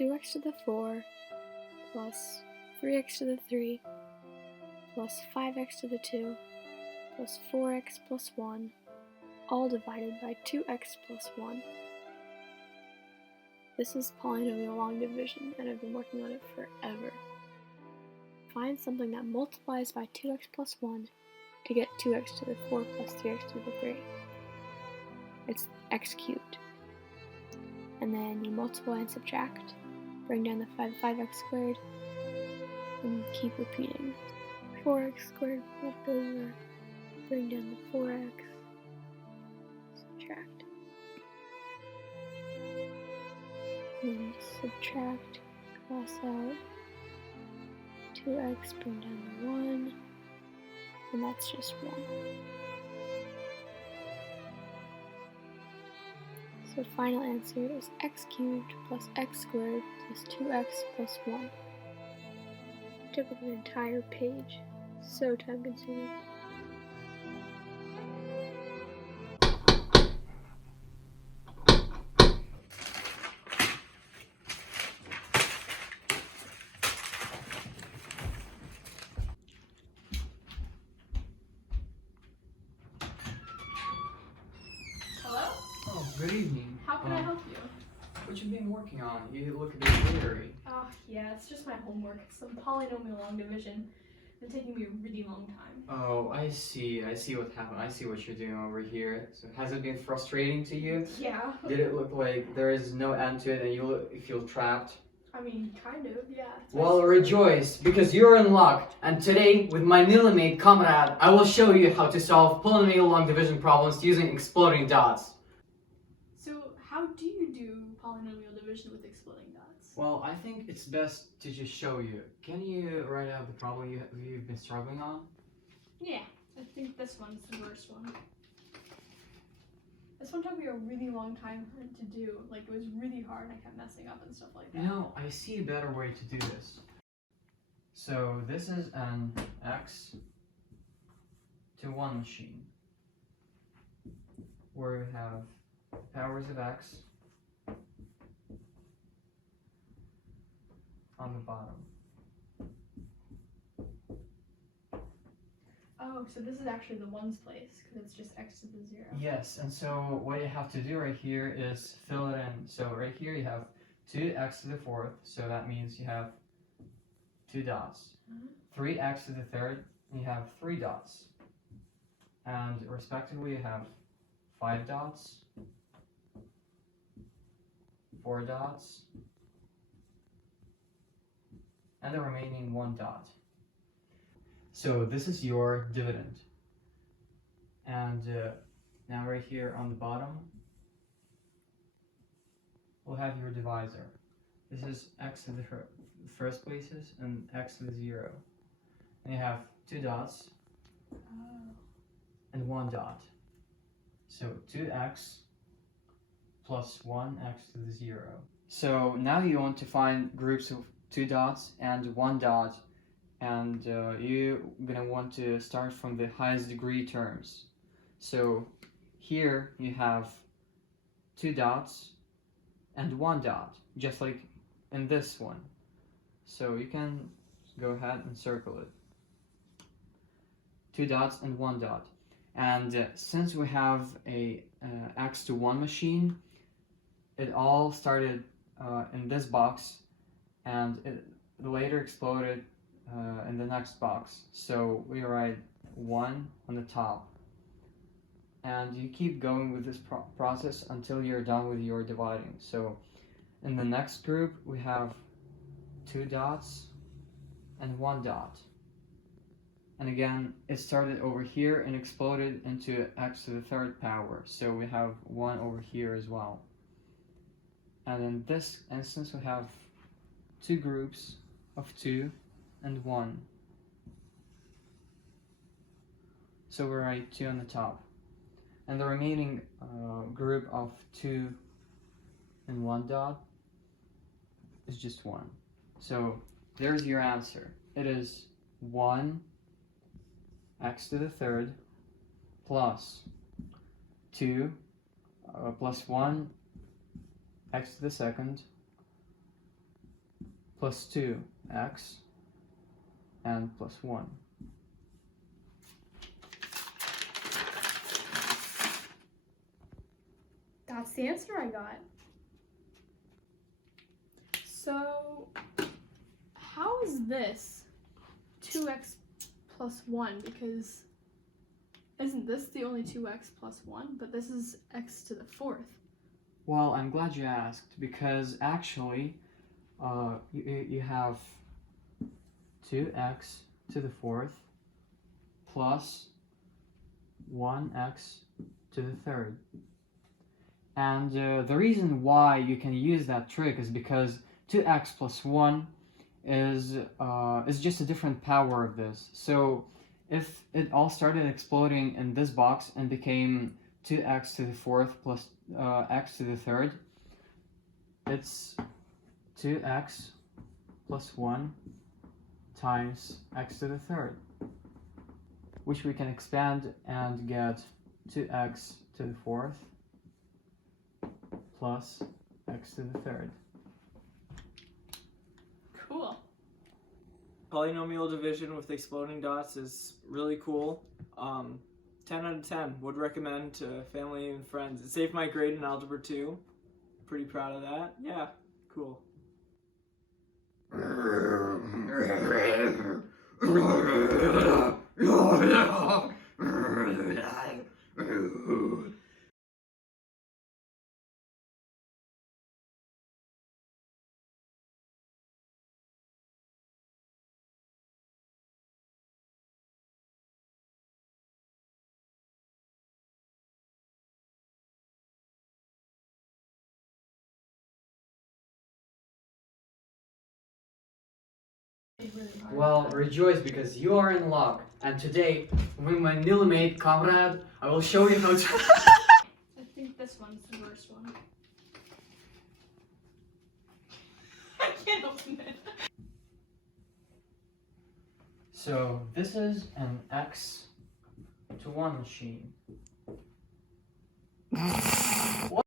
2x to the 4 plus 3x to the 3 plus 5x to the 2 plus 4x plus 1, all divided by 2x plus 1. This is polynomial long division, and I've been working on it forever. Find something that multiplies by 2x plus 1 to get 2x to the 4 plus 3x to the 3. It's x cubed. And then you multiply and subtract, bring down the 5x squared, and keep repeating. 4x squared left over, bring down the 4x, subtract. And then subtract, cross out, 2x, bring down the 1, and that's just 1. So the final answer is x cubed plus x squared plus 2x plus 1. It took up an entire page. So time consuming. Hello? Oh, good evening. How can I help you? What you been working on? You look a bit weary. Oh, yeah, it's just my homework. It's some polynomial long division. It's been taking me a really long time. Oh, I see what happened. I see what you're doing over here. So has it been frustrating to you? Yeah. Did it look like there is no end to it and you feel trapped? I mean, kind of, yeah. Well, rejoice, because you're in luck. And today, with my newly made Khabaev, I will show you how to solve polynomial long division problems using exploding dots. So, how do you do polynomial division with exploding dots? Well, I think it's best to just show you. Can you write out the problem you've been struggling on? Yeah, I think this one's the worst one. This one took me a really long time to do. Like, it was really hard and I kept messing up and stuff like that. You know, I see a better way to do this. So this is an x to 1 machine where you have powers of x on the bottom. Oh, so this is actually the ones place, because it's just x to the 0. Yes, and so what you have to do right here is fill it in. So right here you have 2x to the 4th, so that means you have 2 dots. 3x to the 3rd, you have 3 dots. And respectively you have 5 dots, 4 dots, and the remaining 1 dot. So this is your dividend. And now right here on the bottom, we'll have your divisor. This is x to the first places and x to the 0. And you have 2 dots and 1 dot. So 2x plus 1x to the 0. So now you want to find groups of 2 dots and 1 dot, and you're gonna want to start from the highest degree terms. So here you have 2 dots and 1 dot, just like in this one. So you can go ahead and circle it. 2 dots and 1 dot. And since we have a x to 1 machine, it all started in this box, and it later exploded in the next box. So we write 1 on the top. And you keep going with this process until you're done with your dividing. So in the next group, we have 2 dots and 1 dot. And again, it started over here and exploded into x to the 3rd power. So we have 1 over here as well. And in this instance, we have 2 groups of 2 and 1. So we write 2 on the top. And the remaining group of 2 and 1 dot is just 1. So there's your answer. It is 1 x to the 3rd plus 2 plus 1 x to the 2nd plus 2x and plus 1. That's the answer I got. So, how is this 2x plus 1? Because isn't this the only 2x plus 1? But this is x to the 4th. Well, I'm glad you asked, because actually you have 2x to the 4th plus 1x to the 3rd. And the reason why you can use that trick is because 2x plus 1 is just a different power of this. So if it all started exploding in this box and became 2x to the 4th plus x to the 3rd, it's 2x plus 1 times x to the 3rd, which we can expand and get 2x to the 4th plus x to the 3rd. Cool. Polynomial division with exploding dots is really cool. 10 out of 10. Would recommend to family and friends. It saved my grade in Algebra 2. Pretty proud of that. Yeah, cool. Well, rejoice because you are in luck. And today, with my newly made comrade, I will show you how to. I think this one's the worst one. I can't open it. So this is an x to 1 machine. What?